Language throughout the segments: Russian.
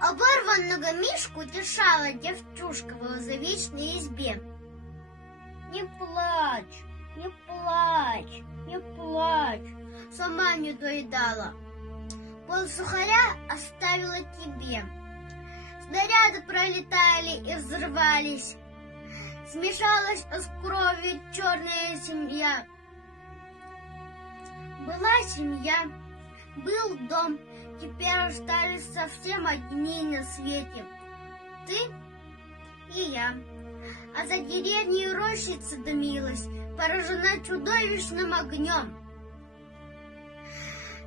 Оборванного Мишку утешала девчушка в лозовичной избе. «Не плачь, не плачь, не плачь!» Сама не доедала. Полсухаря оставила тебе. Снаряды пролетали и взрывались. Смешалась с кровью черная семья. Была семья, был дом, теперь остались совсем одни на свете. Ты и я. А за деревней рощица дымилась, поражена чудовищным огнем.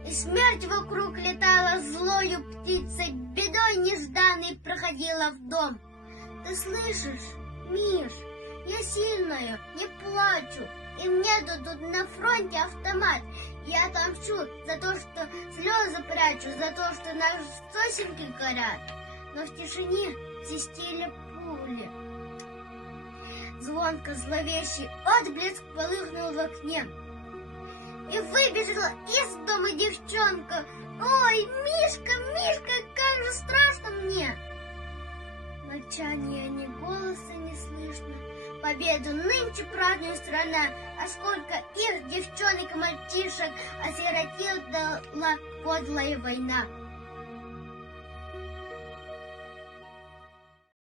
И смерть вокруг летала злою птицей, бедой нежданной проходила в дом. Ты слышишь, Миш, я сильная, не плачу, и мне дадут на фронте автомат. Я отомщу за то, что слезы прячу, за то, что наши сосенки горят. Но в тишине свистели пули. Звонко зловещий отблеск полыхнул в окне. И выбежала из дома девчонка. Ой, Мишка, Мишка, как же страшно мне! Молчание, ни голоса не слышно. Победу нынче празднует страна, а сколько их девчонок и мальчишек осиротила подлая война.